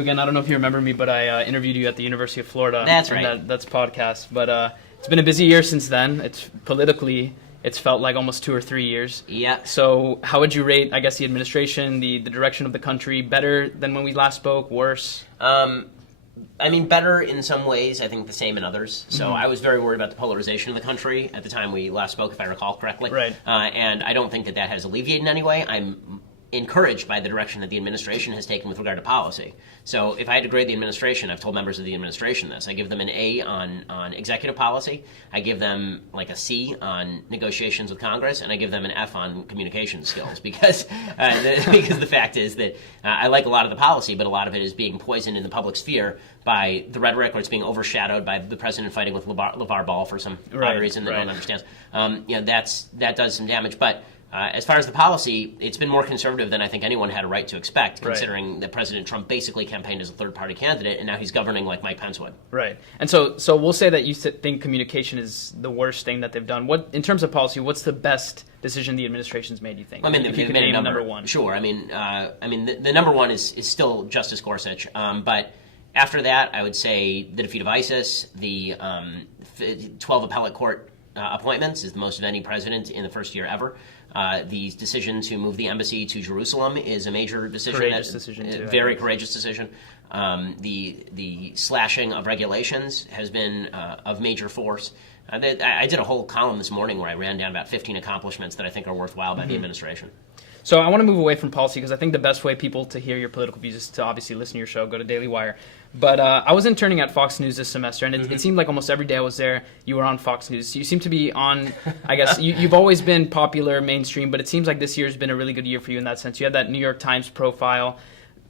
Again, I don't know if you remember me, but I interviewed you at the University of Florida. That's right. That's podcast. But it's been a busy year since then. It's felt like almost 2 or 3 years. Yeah. So how would you rate, I guess, the administration, the direction of the country? Better than when we last spoke? Worse? I mean, better in some ways, I think the same in others. So I was very worried about the polarization of the country at the time we last spoke, if I recall correctly. Right. And I don't think that has alleviated in any way. I'm encouraged by the direction that the administration has taken with regard to policy. So if I had to grade the administration, I've told members of the administration this. I give them an A on executive policy. I give them like a C on negotiations with Congress, and I give them an F on communication skills because the fact is that I like a lot of the policy, but a lot of it is being poisoned in the public sphere by the rhetoric, or it's being overshadowed by the president fighting with LeVar Ball for some odd reason that no one understands. That does some damage, but as far as the policy, it's been more conservative than I think anyone had a right to expect, considering that President Trump basically campaigned as a third-party candidate, and now he's governing like Mike Pence would. Right. And so we'll say that you think communication is the worst thing that they've done. What, in terms of policy, what's the best decision the administration's made, you think? I mean, if you could name number one. Sure. I mean, the number one is still Justice Gorsuch, but after that, I would say the defeat of ISIS, the 12 appellate court appointments is the most of any president in the first year ever. The decision to move the embassy to Jerusalem is a major decision. Courageous decision, too. Very courageous decision. The slashing of regulations has been of major force. I did a whole column this morning where I ran down about 15 accomplishments that I think are worthwhile by the administration. So I want to move away from policy because I think the best way people to hear your political views is to obviously listen to your show, go to Daily Wire. But I was interning at Fox News this semester, and it seemed like almost every day I was there, you were on Fox News. So you seem to be on, I guess, you've always been popular, mainstream, but it seems like this year's been a really good year for you in that sense. You had that New York Times profile.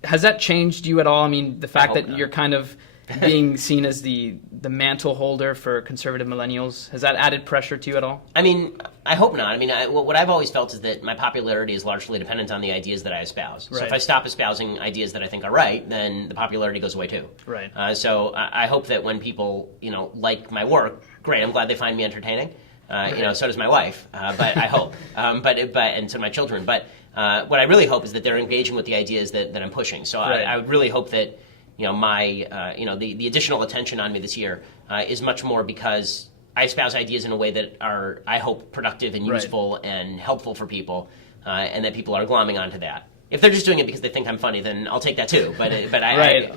Has that changed you at all? I mean, the fact that you're kind of being seen as the mantle holder for conservative millennials, has that added pressure to you at all? I mean, I hope not. I mean, what I've always felt is that my popularity is largely dependent on the ideas that I espouse. Right. So if I stop espousing ideas that I think are right, then the popularity goes away too. Right. So I hope that when people, like my work, great. I'm glad they find me entertaining. So does my wife. But I hope. And so do my children. But what I really hope is that they're engaging with the ideas that I'm pushing. So I would really hope that the additional attention on me this year is much more because I espouse ideas in a way that are, I hope, productive and useful and helpful for people, and that people are glomming onto that. If they're just doing it because they think I'm funny, then I'll take that too. But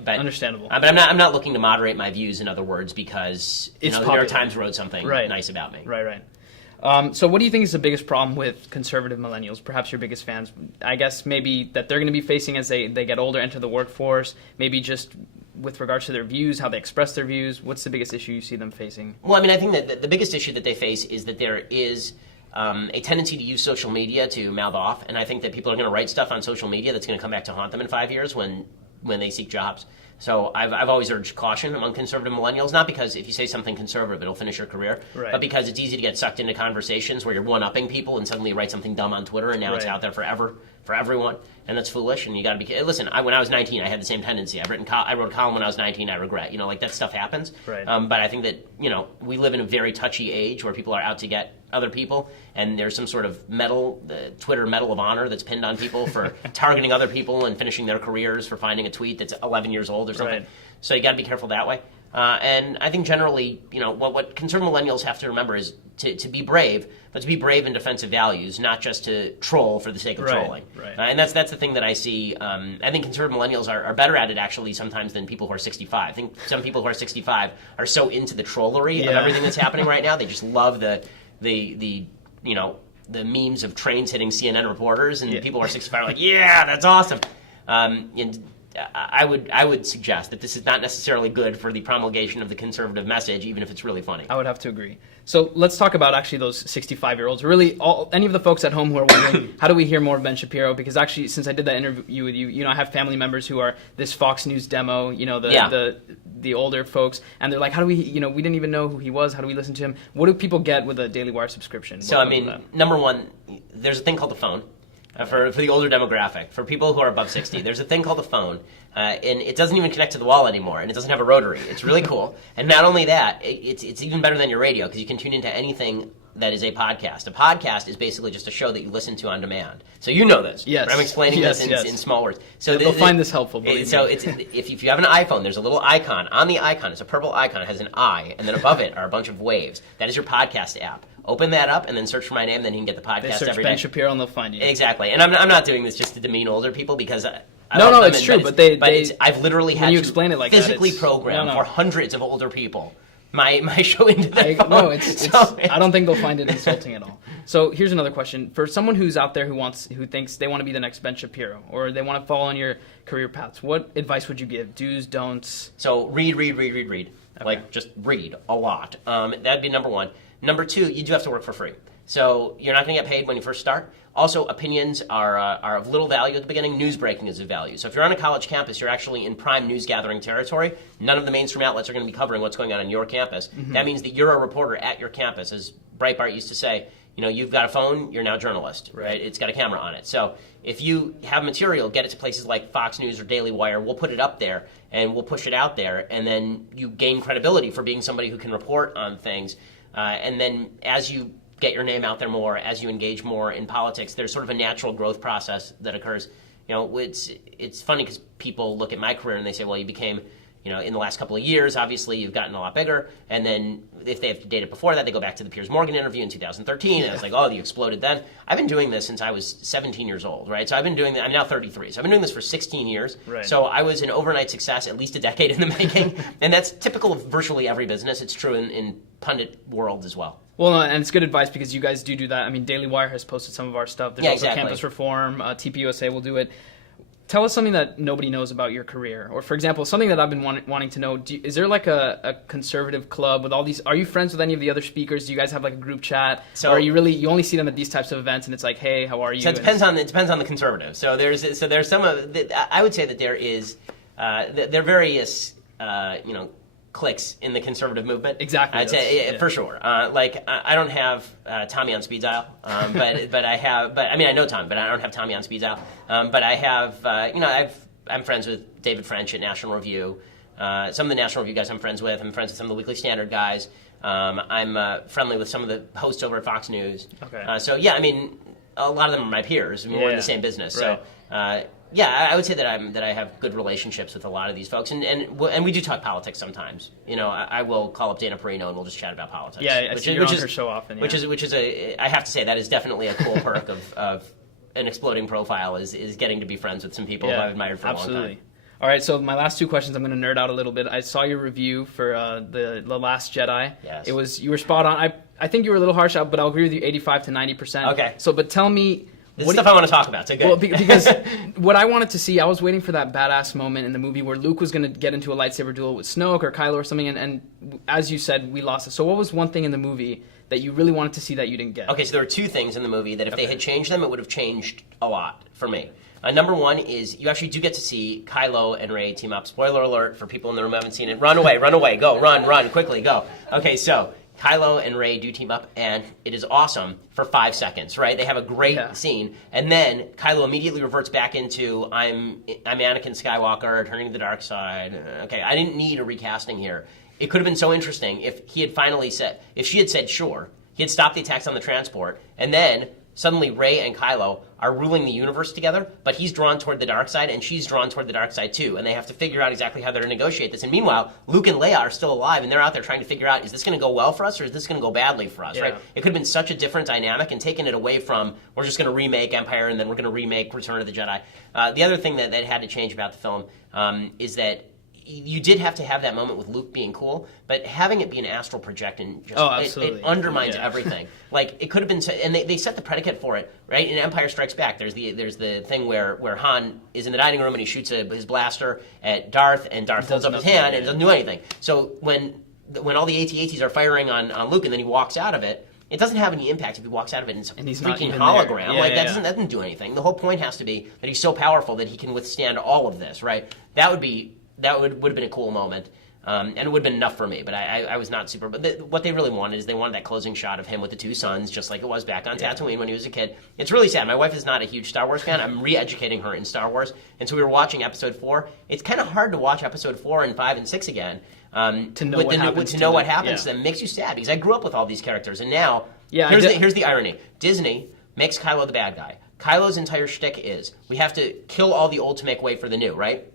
understandable. But I'm not looking to moderate my views. In other words, because the New York Times wrote something nice about me. Right. So what do you think is the biggest problem with conservative millennials, perhaps your biggest fans? I guess maybe that they're going to be facing as they get older, enter the workforce, maybe just with regards to their views, how they express their views. What's the biggest issue you see them facing? Well, I mean, I think that the biggest issue that they face is that there is a tendency to use social media to mouth off, and I think that people are going to write stuff on social media that's going to come back to haunt them in 5 years when they seek jobs. So I've always urged caution among conservative millennials, not because if you say something conservative, it'll finish your career, but because it's easy to get sucked into conversations where you're one-upping people and suddenly you write something dumb on Twitter and now it's out there forever for everyone, and that's foolish. And you got to be listen. When I was 19, I had the same tendency. I wrote a column when I was 19. I regret, that stuff happens. Right. But I think that we live in a very touchy age where people are out to get other people, and there's some sort of medal, the Twitter Medal of Honor that's pinned on people for targeting other people and finishing their careers for finding a tweet that's 11 years old or something. Right. So you got to be careful that way. And I think generally, what conservative millennials have to remember is to be brave, but to be brave in defense of values, not just to troll for the sake of trolling. Right. And that's the thing that I see. I think conservative millennials are better at it actually sometimes than people who are 65. I think some people who are 65 are so into the trollery of everything that's happening right now. They just love the memes of trains hitting CNN reporters, and people who are 65 are like, yeah, that's awesome. And I would suggest that this is not necessarily good for the promulgation of the conservative message, even if it's really funny. I would have to agree. So let's talk about actually those 65-year-olds. Really, any of the folks at home who are wondering, how do we hear more of Ben Shapiro? Because actually, since I did that interview with you, I have family members who are this Fox News demo, the older folks, and they're like, how do we, we didn't even know who he was. How do we listen to him? What do people get with a Daily Wire subscription? So, number one, there's a thing called the phone. For the older demographic, for people who are above 60, there's a thing called the phone, and it doesn't even connect to the wall anymore, and it doesn't have a rotary. It's really cool. And not only that, it's even better than your radio, because you can tune into anything that is a podcast. A podcast is basically just a show that you listen to on demand. So you know this. Yes. But I'm explaining this in small words. So they'll find this helpful. So it's if you have an iPhone, there's a little icon. On the icon, it's a purple icon. It has an eye, and then above it are a bunch of waves. That is your podcast app. Open that up and then search for my name. Then you can get the podcast they search every Ben day. Shapiro and they'll find you. Exactly. And I'm not doing this just to demean older people because no, it's true. But I've literally had you to explain it like physically that, program for hundreds of older people my show into their phone. No, I don't think they'll find it insulting at all. So here's another question for someone who's out there who thinks they want to be the next Ben Shapiro or they want to follow on your career paths. What advice would you give? Do's, don'ts. So read. Okay. Like just read a lot. That'd be number one. Number two, you do have to work for free. So you're not going to get paid when you first start. Also, opinions are of little value at the beginning. News breaking is of value. So if you're on a college campus, you're actually in prime news gathering territory. None of the mainstream outlets are going to be covering what's going on your campus. Mm-hmm. That means that you're a reporter at your campus. As Breitbart used to say, you've got a phone, you're now a journalist, right? It's got a camera on it. So if you have material, get it to places like Fox News or Daily Wire. We'll put it up there and we'll push it out there. And then you gain credibility for being somebody who can report on things. And then as you get your name out there more, as you engage more in politics, there's sort of a natural growth process that occurs. It's funny because people look at my career and they say, well, you became, in the last couple of years, obviously you've gotten a lot bigger. And then if they have data before that, they go back to the Piers Morgan interview in 2013. And it's like, oh, you exploded then. I've been doing this since I was 17 years old, right? So I'm now 33. So I've been doing this for 16 years. Right. So I was an overnight success, at least a decade in the making. And that's typical of virtually every business. It's true in pundit world as well. Well, and it's good advice because you guys do that. I mean, Daily Wire has posted some of our stuff. There's also exactly. Campus Reform. TPUSA will do it. Tell us something that nobody knows about your career. Or, for example, something that I've been wanting to know. Is there like a conservative club with all these? Are you friends with any of the other speakers? Do you guys have like a group chat? Or are you only see them at these types of events and it's like, hey, how are you? So it depends on the conservative. So there's some of I would say that there is there are various cliques in the conservative movement. Exactly. I'd say for sure. I don't have Tommy on speed dial, but I have. But I mean, I know Tom, but I don't have Tommy on speed dial. But I have. I'm friends with David French at National Review. Some of the National Review guys I'm friends with. I'm friends with some of the Weekly Standard guys. I'm friendly with some of the hosts over at Fox News. Okay. So yeah, I mean, a lot of them are my peers. I mean, we're in the same business. Right. So. Yeah, I would say that I have good relationships with a lot of these folks, and we do talk politics sometimes. I will call up Dana Perino and we'll just chat about politics. Yeah, you're on her show often. Yeah. Which is I have to say that is definitely a cool perk of an exploding profile is getting to be friends with some people who I've admired for a long time. All right, so my last two questions, I'm going to nerd out a little bit. I saw your review for the Last Jedi. Yes. You were spot on. I think you were a little harsh out, but I'll agree with you 85 to 90%. Okay. So, but tell me. This is stuff I want to talk about. So good. Well, because what I wanted to see, I was waiting for that badass moment in the movie where Luke was going to get into a lightsaber duel with Snoke or Kylo or something, and as you said, we lost it. So what was one thing in the movie that you really wanted to see that you didn't get? Okay, so there were two things in the movie that if they had changed them, it would have changed a lot for me. Number one is you actually do get to see Kylo and Rey team up. Spoiler alert for people in the room who haven't seen it. Run away, go, run, quickly, go. Okay, so Kylo and Rey do team up, and it is awesome for 5 seconds, right? They have a great scene, and then Kylo immediately reverts back into I'm Anakin Skywalker, turning to the dark side. Okay, I didn't need a recasting here. It could have been so interesting if she had said sure, he had stopped the attacks on the transport, and then suddenly Rey and Kylo are ruling the universe together, but he's drawn toward the dark side and she's drawn toward the dark side too, and they have to figure out exactly how they're going to negotiate this. And meanwhile, Luke and Leia are still alive, and they're out there trying to figure out, is this going to go well for us or is this going to go badly for us, right? It could have been such a different dynamic and taken it away from, we're just going to remake Empire and then we're going to remake Return of the Jedi. The other thing that had to change about the film is that you did have to have that moment with Luke being cool, but having it be an astral projection it undermines everything. Like it could have been, and they set the predicate for it, right? In Empire Strikes Back, there's the thing where Han is in the dining room and he shoots his blaster at Darth, and Darth holds up his hand and doesn't do anything. So when all the AT-ATs are firing on Luke and then he walks out of it, it doesn't have any impact if he walks out of it and it's a freaking hologram. That doesn't do anything. The whole point has to be that he's so powerful that he can withstand all of this, right? That would have been a cool moment, and it would have been enough for me. But I was not super. But what they really wanted is they wanted that closing shot of him with the two sons, just like it was back on Tatooine when he was a kid. It's really sad. My wife is not a huge Star Wars fan. I'm re-educating her in Star Wars, and so we were watching Episode 4. It's kind of hard to watch Episode 4 and 5 and 6 again to know what happens to them. It makes you sad because I grew up with all these characters, and now Yeah, Here's the irony. Disney makes Kylo the bad guy. Kylo's entire shtick is we have to kill all the old to make way for the new, right?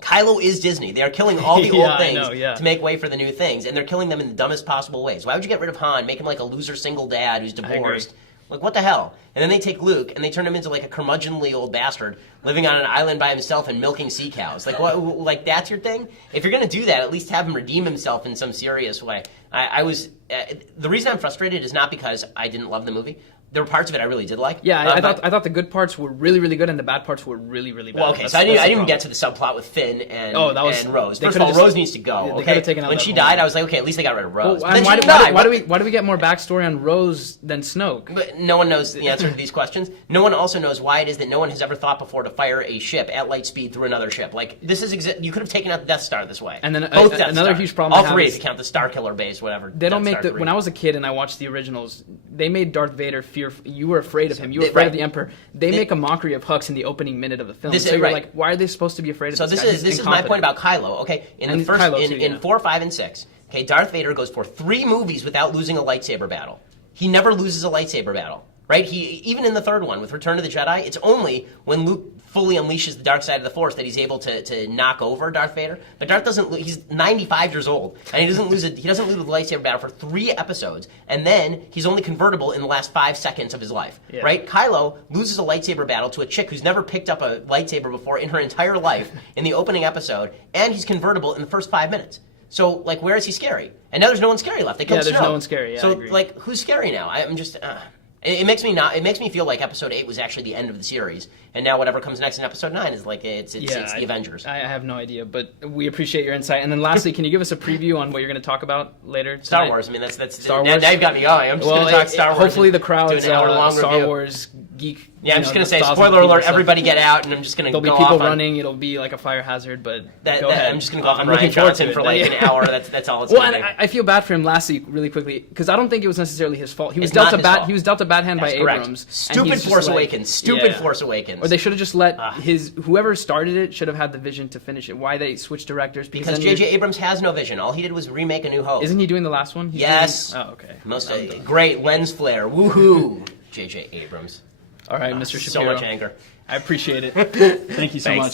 Kylo is Disney. They are killing all the old things to make way for the new things, and they're killing them in the dumbest possible ways. Why would you get rid of Han, make him like a loser single dad who's divorced? Like, what the hell? And then they take Luke and they turn him into like a curmudgeonly old bastard living on an island by himself and milking sea cows. Like, what? Like, that's your thing? If you're going to do that, at least have him redeem himself in some serious way. The reason I'm frustrated is not because I didn't love the movie. There were parts of it I really did like. Yeah, I thought the good parts were really, really good, and the bad parts were really, really bad. Well, okay, so I didn't even get to the subplot with Finn and Rose. First of all, Rose needs to go. Okay, when she died, I was like, okay, at least they got rid of Rose. Well, why do we get more backstory on Rose than Snoke? But no one knows the answer to these questions. No one also knows why it is that no one has ever thought before to fire a ship at light speed through another ship. Like, this is you could have taken out the Death Star this way. And then another huge problem. All three, if you count the Star Killer base, whatever. They don't make when I was a kid and I watched the originals, they made Darth Vader fearful. You were afraid of him. You were afraid of the Emperor. They make a mockery of Hux in the opening minute of the film. So you're like, why are they supposed to be afraid of this guy? This is my point about Kylo. Okay, in 4, 5, and 6, okay, Darth Vader goes for 3 movies without losing a lightsaber battle. He never loses a lightsaber battle, right? Even in the third one with Return of the Jedi, it's only when Luke fully unleashes the dark side of the Force that he's able to knock over Darth Vader. But Darth doesn't. He's 95 years old, and he doesn't lose a lightsaber battle for 3 episodes, and then he's only convertible in the last 5 seconds of his life. Yeah. Right? Kylo loses a lightsaber battle to a chick who's never picked up a lightsaber before in her entire life in the opening episode, and he's convertible in the first 5 minutes. So, like, where is he scary? And now there's no one scary left. They killed Snoke. There's no one scary. Yeah, so, like, who's scary now? I'm just. It makes me feel like Episode 8 was actually the end of the series, and now whatever comes next in Episode 9 is like it's the Avengers. I have no idea, but we appreciate your insight. And then lastly, can you give us a preview on what you're going to talk about later tonight? Star Wars. I mean, that's Star Wars. Now you've got me going. I'm just going to talk Star Wars. Hopefully, the crowd's Star review. Wars geek. Yeah, I'm just going to say, spoiler alert, everybody get out, and I'm just going to go off. There'll be people running. It'll be like a fire hazard, but go ahead. I'm just going to go off on Ryan Johnson for like an hour. That's all it's going to be. I feel bad for him lastly, really quickly, because I don't think it was necessarily his fault. He was dealt a bad hand by Abrams. Stupid Force Awakens. Force Awakens. Or they should have just let whoever started it should have had the vision to finish it. Why they switched directors? Because J.J. Abrams has no vision. All he did was remake A New Hope. Isn't he doing the last one? Yes. Oh, okay. Most great lens flare. Woohoo! J.J. Abrams. All right, Mr. Shapiro. So much anger. I appreciate it. Thank you so much.